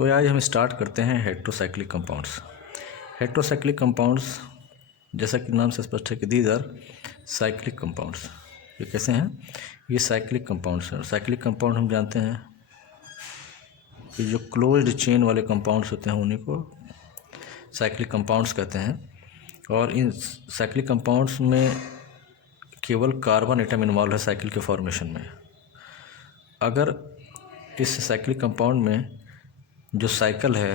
तो आज हम स्टार्ट करते हैं हेट्रोसाइक्लिक कंपाउंड्स। हेट्रोसाइक्लिक कंपाउंड्स जैसा कि नाम से स्पष्ट है कि दीज आर साइक्लिक कंपाउंड्स। ये कैसे हैं? ये साइक्लिक कंपाउंड्स हैं। साइक्लिक कंपाउंड हम जानते हैं कि जो क्लोज्ड चेन वाले कंपाउंड्स होते हैं उन्हीं को साइक्लिक कंपाउंड्स कहते हैं। और इन साइक्लिक कंपाउंड्स में केवल कार्बन एटम इन्वॉल्व है साइकिल के फॉर्मेशन में। अगर इस साइक्लिक कंपाउंड में जो साइकिल है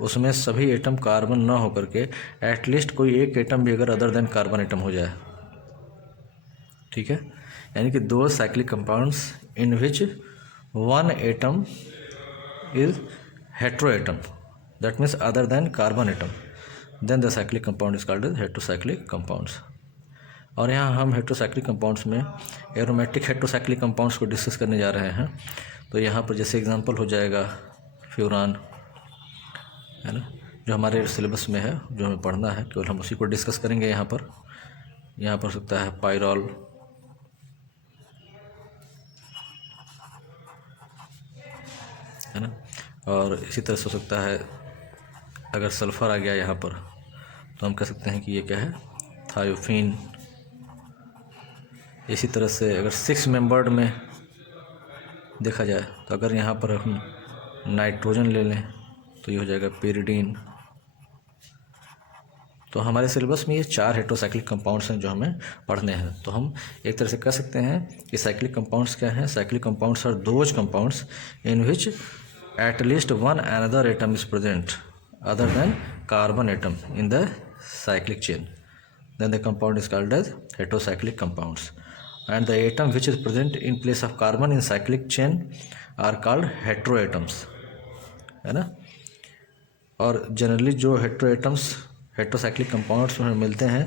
उसमें सभी एटम कार्बन ना होकर के एटलीस्ट कोई एक एटम भी अगर अदर देन कार्बन एटम हो जाए, ठीक है, यानी कि दो cyclic compounds in which one atom is hetero atom, that means other than carbon atom, then the cyclic compound is called as heterocyclic compounds. और यहाँ हम हेट्रोसाइक्लिक कंपाउंड्स में एरोमेटिक हेट्रोसाइक्लिक कंपाउंड्स को डिस्कस करने जा रहे हैं। तो यहाँ पर जैसे एग्जांपल हो जाएगा फ्यूरान, है ना, जो हमारे सिलेबस में है, जो हमें पढ़ना है, केवल हम उसी को डिस्कस करेंगे। यहाँ पर हो सकता है पायरॉल, है ना, और इसी तरह से हो सकता है अगर सल्फ़र आ गया यहाँ पर तो हम कह सकते हैं कि ये क्या है, थायोफीन। इसी तरह से अगर 6 मेंबर्ड में देखा जाए तो अगर यहाँ पर हम नाइट्रोजन ले लें तो ये हो जाएगा पेरिडीन। तो हमारे सिलेबस में ये 4 हेट्रोसाइक्लिक कंपाउंड्स हैं जो हमें पढ़ने हैं। तो हम एक तरह से कह सकते हैं कि साइक्लिक कंपाउंड्स क्या हैं? Cyclic compounds are those compounds in which at least one another atom is present other than carbon atom in the cyclic chain, then the compound is called as heterocyclic compounds, and the atom which is present in place of carbon in cyclic chain are called heteroatoms, है ना। और generally जो हेट्रोएटम्स heterocyclic compounds में मिलते हैं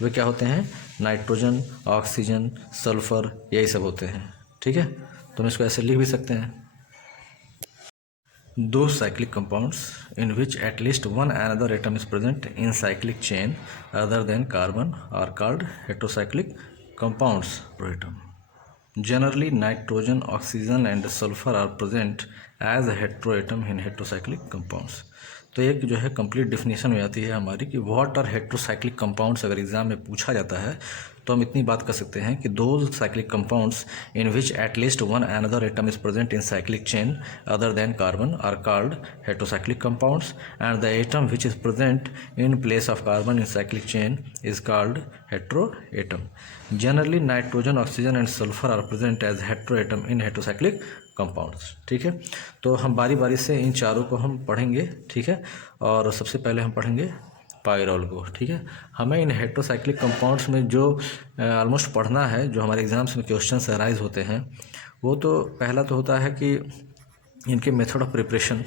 वे क्या होते हैं? नाइट्रोजन, ऑक्सीजन, सल्फर, यही सब होते हैं, ठीक है। तो हम इसको ऐसे लिख भी सकते हैं, दो cyclic compounds in which at least one another atom is present in cyclic chain other than carbon are called heterocyclic compounds. Generally, nitrogen, oxygen and sulfur are present as a heteroatom in heterocyclic compounds. तो एक जो है complete definition हो जाती है हमारी कि what are heterocyclic compounds. अगर एग्जाम में पूछा जाता है तो हम इतनी बात कर सकते हैं कि दो cyclic compounds in which at least one another atom is present in cyclic chain other than carbon are called heterocyclic compounds, and the atom which is present in place of carbon in cyclic chain is called heteroatom. Generally nitrogen, oxygen and sulphur are present as heteroatom in heterocyclic compounds, ठीक है। तो हम बारी बारी से इन चारों को हम पढ़ेंगे, ठीक है। और सबसे पहले हम पढ़ेंगे पायरॉल को, ठीक है। हमें इन हेट्रोसाइक्लिक कंपाउंड्स में जो ऑलमोस्ट पढ़ना है, जो हमारे एग्जाम्स में क्वेश्चन अराइज होते हैं, वो तो पहला तो होता है कि इनके method of preparation,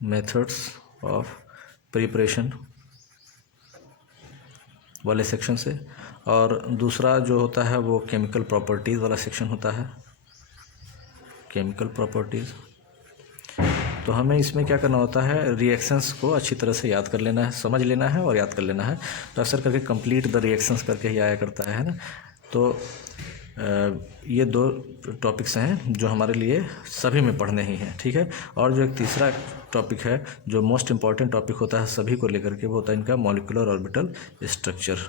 methods of preparation वाले सेक्शन से, और दूसरा जो होता है वो केमिकल प्रॉपर्टीज़ वाला सेक्शन होता है, केमिकल प्रॉपर्टीज़। तो हमें इसमें क्या करना होता है, रिएक्शंस को अच्छी तरह से याद कर लेना है, समझ लेना है और याद कर लेना है। तो अक्सर करके कंप्लीट द रिएक्शंस करके ही आया करता है ना। तो ये दो टॉपिक्स हैं जो हमारे लिए सभी में पढ़ने ही हैं, ठीक है। और जो एक तीसरा टॉपिक है जो मोस्ट इम्पॉर्टेंट टॉपिक होता है सभी को लेकर के, वो होता है इनका मॉलिक्यूलर ऑर्बिटल स्ट्रक्चर,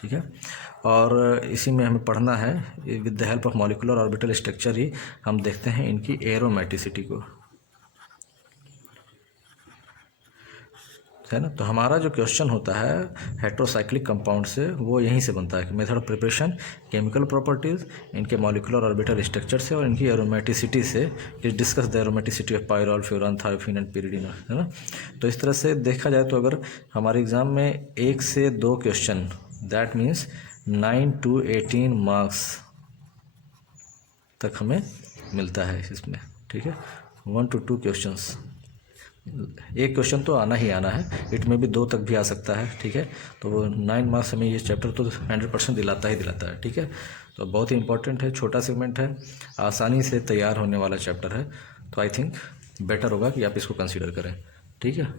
ठीक है। और इसी में हमें पढ़ना है with the help of molecular orbital structure ही हम देखते हैं इनकी एरोमेटिसिटी को, है ना। तो हमारा जो क्वेश्चन होता है हेट्रोसाइक्लिक कंपाउंड से वो यहीं से बनता है कि method of preparation, chemical properties, इनके मॉलिक्यूलर ऑर्बिटल स्ट्रक्चर से और इनकी एरोमेटिसिटी से, discuss the aromaticity of pyrrole, furan, thiophene and pyridine, है ना। तो इस तरह से देखा जाए तो अगर हमारे एग्ज़ाम में 1 से 2 question, that means 9 to 18 marks तक हमें मिलता है इसमें, ठीक है। 1 to 2 क्वेश्चंस, एक क्वेश्चन तो आना ही आना है, इट में भी 2 तक भी आ सकता है, ठीक है। तो वो 9 मार्क्स हमें ये चैप्टर तो 100% दिलाता ही दिलाता है, ठीक है। तो बहुत ही इंपॉर्टेंट है, छोटा सेगमेंट है, आसानी से तैयार होने वाला चैप्टर है। तो आई थिंक बेटर होगा कि आप इसको कंसीडर करें, ठीक है।